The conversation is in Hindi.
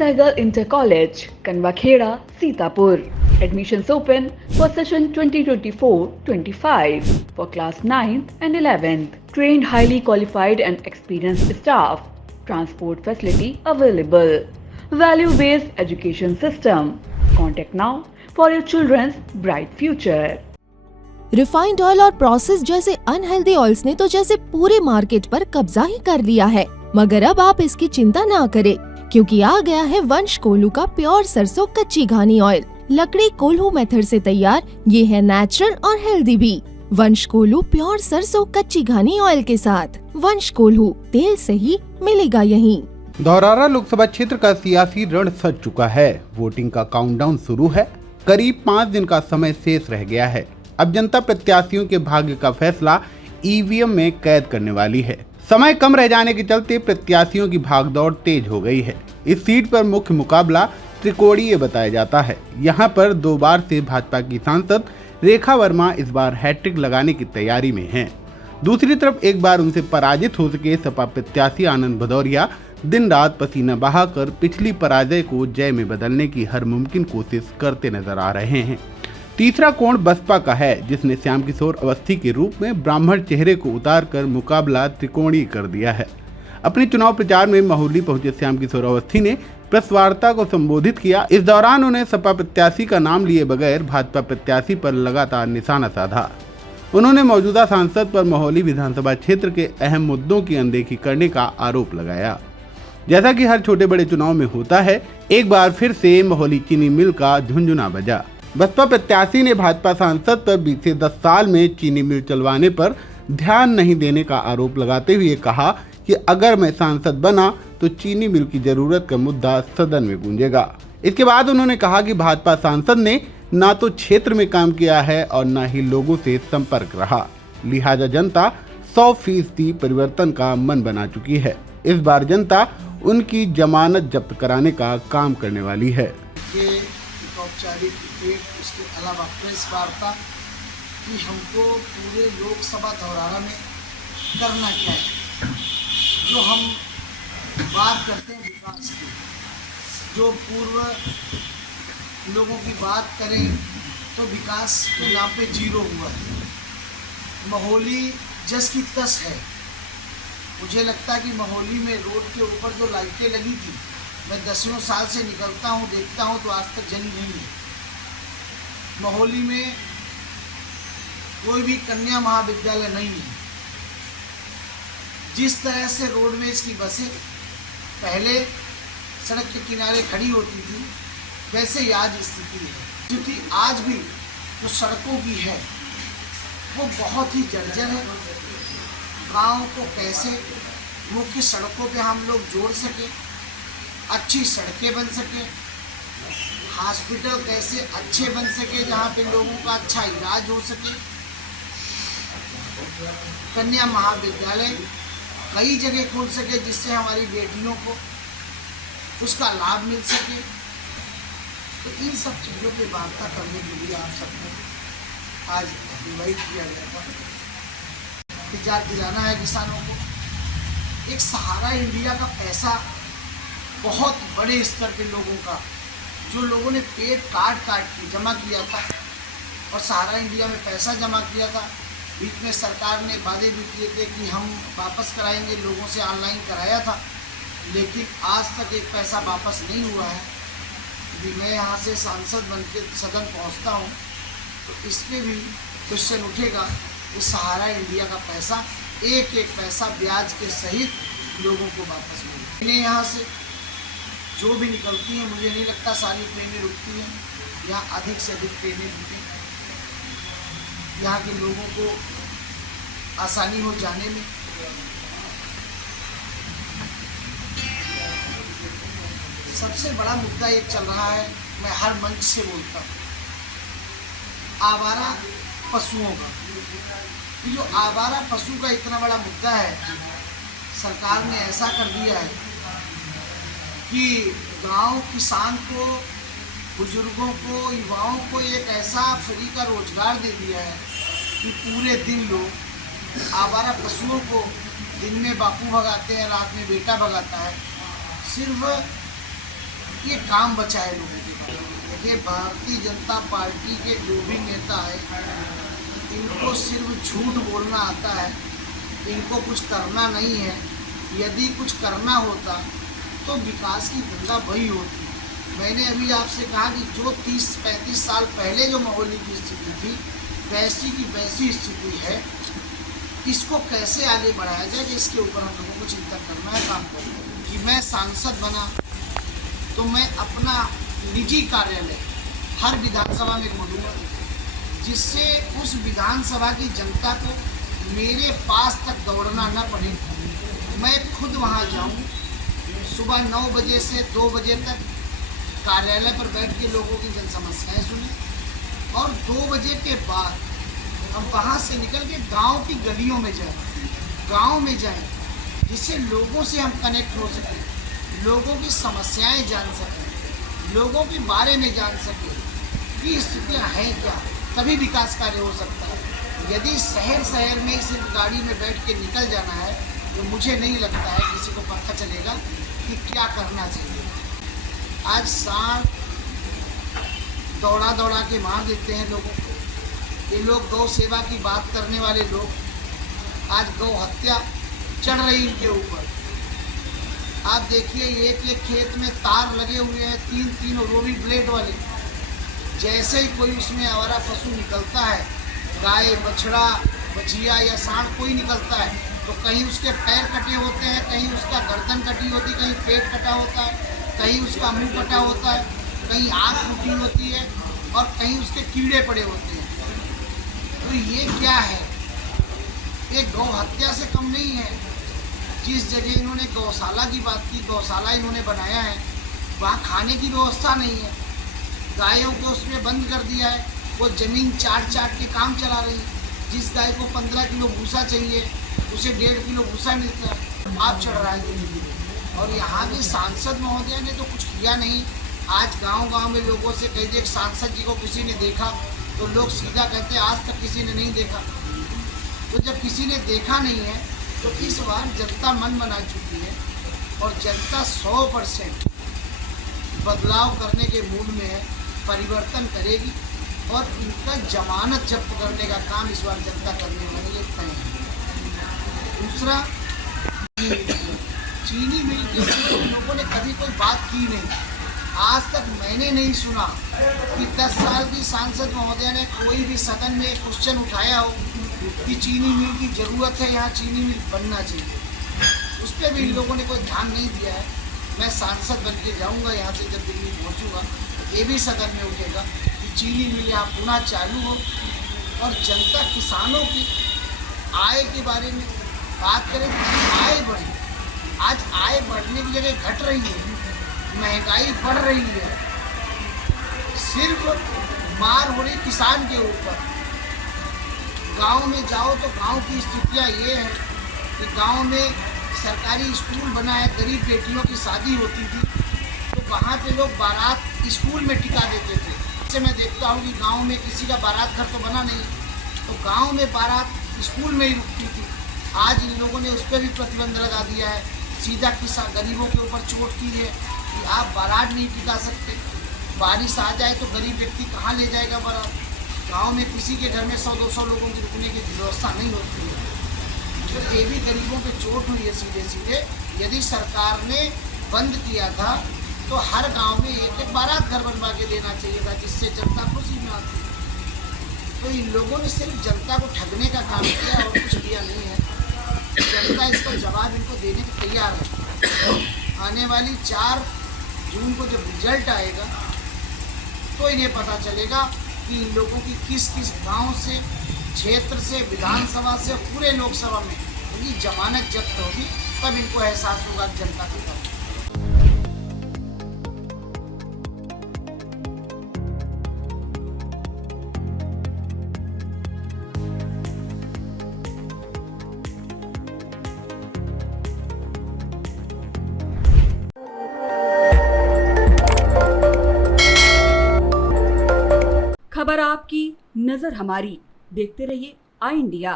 Sehgal Inter College, Kanwakheda, Sitapur. Admissions open for session 2024-25 for class 9th and 11th. Trained, highly qualified and experienced staff. Transport facility available. Value-based education system. Contact now for your children's bright future. Refined oil और प्रोसेस जैसे अनहेल्दी ऑयल्स ने तो जैसे पूरे मार्केट पर कब्जा ही कर लिया है, मगर अब आप इसकी चिंता ना करें, क्योंकि आ गया है वंश कोल्हू का प्योर सरसों कच्ची घानी ऑयल। लकड़ी कोल्हू मेथड से तैयार, ये है नेचुरल और हेल्दी भी। वंश कोल्हू प्योर सरसों कच्ची घानी ऑयल के साथ। वंश कोल्हू, तेल सही मिलेगा यहीं। धौरारा लोकसभा क्षेत्र का सियासी रण सज चुका है। वोटिंग का काउंटडाउन शुरू है। करीब 5 दिन का समय शेष रह गया है। अब जनता प्रत्याशियों के भाग्य का फैसला ईवीएम में कैद करने वाली है। समय कम रह जाने के चलते प्रत्याशियों की भागदौड़ तेज हो गई है। इस सीट पर मुख्य मुकाबला त्रिकोणीय बताया जाता है। यहां पर 2 बार से भाजपा की सांसद रेखा वर्मा इस बार हैट्रिक लगाने की तैयारी में हैं। दूसरी तरफ एक बार उनसे पराजित हो सके सपा प्रत्याशी आनंद भदौरिया दिन रात पसीना बहाकर पिछली पराजय को जय में बदलने की हर मुमकिन कोशिश करते नजर आ रहे हैं। तीसरा कोण बसपा का है, जिसने श्याम किशोर अवस्थी के रूप में ब्राह्मण चेहरे को उतारकर मुकाबला त्रिकोणीय कर दिया है। अपने चुनाव प्रचार में महुली पहुंचे श्याम किशोर अवस्थी ने प्रेस वार्ता को संबोधित किया। इस दौरान उन्हें सपा प्रत्याशी का नाम लिए बगैर भाजपा प्रत्याशी पर लगातार निशाना साधा। उन्होंने मौजूदा सांसद पर महुली विधानसभा क्षेत्र के अहम मुद्दों की अनदेखी करने का आरोप लगाया। जैसा कि हर छोटे बड़े चुनाव में होता है, एक बार फिर से महुली चीनी मिल का झुंझुना बजा। बसपा प्रत्याशी ने भाजपा सांसद पर बीते 10 साल में चीनी मिल चलवाने पर ध्यान नहीं देने का आरोप लगाते हुए कहा कि अगर मैं सांसद बना तो चीनी मिल की जरूरत का मुद्दा सदन में गूंजेगा। इसके बाद उन्होंने कहा कि भाजपा सांसद ने ना तो क्षेत्र में काम किया है और न ही लोगों से संपर्क रहा, लिहाजा जनता 100% परिवर्तन का मन बना चुकी है। इस बार जनता उनकी जमानत जब्त कराने का काम करने वाली है। औपचारिक डिबेट, उसके अलावा प्रेस वार्ता कि हमको पूरे लोकसभा धौरारा में करना क्या है। जो हम बात करते हैं विकास की, जो पूर्व लोगों की बात करें तो विकास के नाम पे जीरो हुआ है। महोली जस की तस है। मुझे लगता है कि महोली में रोड के ऊपर जो लाइटें लगी थी, मैं 10 साल से निकलता हूँ, देखता हूँ तो आज तक जली नहीं है। महोली में कोई भी कन्या महाविद्यालय नहीं है। जिस तरह से रोडवेज की बसें पहले सड़क के किनारे खड़ी होती थी, वैसे ही आज स्थिति है। क्योंकि आज भी जो सड़कों की है वो बहुत ही जर्जर है। गांव को कैसे मुख्य सड़कों पे हम लोग जोड़ सके, अच्छी सड़कें बन सके, हॉस्पिटल कैसे अच्छे बन सके जहाँ पे लोगों का अच्छा इलाज हो सके, कन्या महाविद्यालय कई जगह खोल सके जिससे हमारी बेटियों को उसका लाभ मिल सके। तो इन सब चीज़ों पे वार्ता करने के लिए आप सबको आज इनवाइट किया गया था। इजाज़त दिलाना है किसानों को। एक सहारा इंडिया का पैसा बहुत बड़े स्तर पे लोगों का, जो लोगों ने पेट काट के जमा किया था और सहारा इंडिया में पैसा जमा किया था। बीच में सरकार ने वादे भी किए थे कि हम वापस कराएंगे, लोगों से ऑनलाइन कराया था, लेकिन आज तक एक पैसा वापस नहीं हुआ है। यदि मैं यहाँ से सांसद बन के सदन पहुँचता हूँ तो इस पर भी क्वेश्चन उठेगा कि सहारा इंडिया का पैसा एक पैसा ब्याज के सहित लोगों को वापस मिले। इन्हें यहाँ से जो भी निकलती हैं, मुझे नहीं लगता सारी ट्रेनें रुकती हैं। यहाँ अधिक से अधिक ट्रेनें रुकें, यहाँ के लोगों को आसानी हो जाने में। सबसे बड़ा मुद्दा एक चल रहा है, मैं हर मंच से बोलता हूँ, आवारा पशुओं का। ये जो आवारा पशु का इतना बड़ा मुद्दा है, सरकार ने ऐसा कर दिया है कि गांव किसान को, बुजुर्गों को, युवाओं को एक ऐसा फ्री का रोजगार दे दिया है कि पूरे दिन लोग आवारा पशुओं को, दिन में बापू भगाते हैं, रात में बेटा भगाता है। सिर्फ ये काम बचा है लोगों के पास। देखिए, भारतीय जनता पार्टी के जो भी नेता है, इनको सिर्फ झूठ बोलना आता है, इनको कुछ करना नहीं है। यदि कुछ करना होता तो विकास की गंगा बही होती। मैंने अभी आपसे कहा कि जो 30-35 साल पहले जो माहौली की स्थिति थी, वैसी की वैसी स्थिति है। इसको कैसे आगे बढ़ाया जाए, कि इसके ऊपर हम लोगों को चिंतन करना है, काम करना है। कि मैं सांसद बना तो मैं अपना निजी कार्यालय हर विधानसभा में खोलूँगा, जिससे उस विधानसभा की जनता को मेरे पास तक दौड़ना न पड़े। मैं खुद वहाँ जाऊँ, सुबह 9 बजे से 2 बजे तक कार्यालय पर बैठ के लोगों की जन समस्याएँ सुने, और 2 बजे के बाद हम वहाँ से निकल के गांव की गलियों में जाएं, जिससे लोगों से हम कनेक्ट हो सकें, लोगों की समस्याएं जान सकें, लोगों के बारे में जान सकें कि स्थितियाँ हैं क्या, तभी विकास कार्य हो सकता है। यदि शहर में सिर्फ गाड़ी में बैठ के निकल जाना है, तो मुझे नहीं लगता है किसी को पता चलेगा कि क्या करना चाहिए। आज सांड दौड़ा के मार देते हैं लोगों को। ये लोग गौ सेवा की बात करने वाले लोग, आज गौ हत्या चढ़ रही इनके ऊपर। आप देखिए, एक खेत में तार लगे हुए हैं, 3 रोवी ब्लेड वाले। जैसे ही कोई उसमें आवारा पशु निकलता है, गाय, बछड़ा, बछिया या सांड कोई निकलता है, तो कहीं उसके पैर कटे होते हैं, कहीं उसका गर्दन कटी होती है, कहीं पेट कटा होता है, कहीं उसका मुंह कटा होता है, कहीं आँख टूटी होती है, और कहीं उसके कीड़े पड़े होते हैं। तो ये क्या है? ये गौ हत्या से कम नहीं है। जिस जगह इन्होंने गौशाला की बात की, गौशाला इन्होंने बनाया है, वहाँ खाने की व्यवस्था नहीं है। गायों को उसमें बंद कर दिया है, वो ज़मीन चाट के काम चला रही है। जिस गाय को 15 किलो भूसा चाहिए, उसे 1.5 किलो भूसा मिलता है। आप चढ़ रहा है धीरे। और यहाँ के सांसद महोदय ने तो कुछ किया नहीं। आज गांव में लोगों से कह दिए सांसद जी को किसी ने देखा, तो लोग सीधा कहते हैं आज तक किसी ने नहीं देखा। तो जब किसी ने देखा नहीं है, तो इस बार जनता मन बना चुकी है, और जनता 100% बदलाव करने के मूड में है, परिवर्तन करेगी, और इनका जमानत जब्त करने का काम इस बार जनता करने वाली है, तय है। दूसरा, चीनी मिल के लोगों ने कभी कोई बात की नहीं। आज तक मैंने नहीं सुना कि 10 साल की सांसद महोदय ने कोई भी सदन में क्वेश्चन उठाया हो कि चीनी मिल की ज़रूरत है, यहाँ चीनी मिल बनना चाहिए। उस पर भी इन लोगों ने कोई ध्यान नहीं दिया है। मैं सांसद बन के जाऊँगा यहाँ से, जब दिल्ली पहुँचूँगा तो ये भी सदन में उठेगा कि चीनी मिल यहाँ पुनः चालू हो, और जनता, किसानों की आय के बारे में बात करें तो आय बढ़े। आज आय बढ़ने की जगह घट रही है, महंगाई बढ़ रही है। सिर्फ मार हो रही किसान के ऊपर। गांव में जाओ तो गांव की स्थितियां ये हैं कि गांव में सरकारी स्कूल बना है, गरीब बेटियों की शादी होती थी तो वहाँ पे लोग बारात स्कूल में टिका देते थे। जैसे मैं देखता हूँ कि गांव में किसी का बारात घर तो बना नहीं, तो गांव में बारात स्कूल में ही रुकती थी। आज इन लोगों ने उस पर भी प्रतिबंध लगा दिया है। सीधा किसान गरीबों के ऊपर चोट की है कि आप बारात नहीं टिका सकते। बारिश आ जाए तो गरीब व्यक्ति कहाँ ले जाएगा बारात? गांव में किसी के घर में 100-200 लोगों की रुकने की व्यवस्था नहीं होती है। तो ये भी गरीबों पे चोट हुई है सीधे। यदि सरकार ने बंद किया था तो हर गांव में एक बारात घर बनवा के देना चाहिए था, जिससे जनता खुशी में आती। तो इन लोगों ने सिर्फ जनता को ठगने का काम किया और कुछ किया नहीं है। जनता इसका जवाब इनको देने को तैयार है। आने वाली 4 जून को जब रिजल्ट आएगा तो इन्हें पता चलेगा कि इन लोगों की किस गांव से, क्षेत्र से, विधानसभा से, पूरे लोकसभा में उनकी जमानत जब्त होगी। तब इनको एहसास होगा जनता की तरफ। खबर आपकी, नजर हमारी। देखते रहिए आई इंडिया।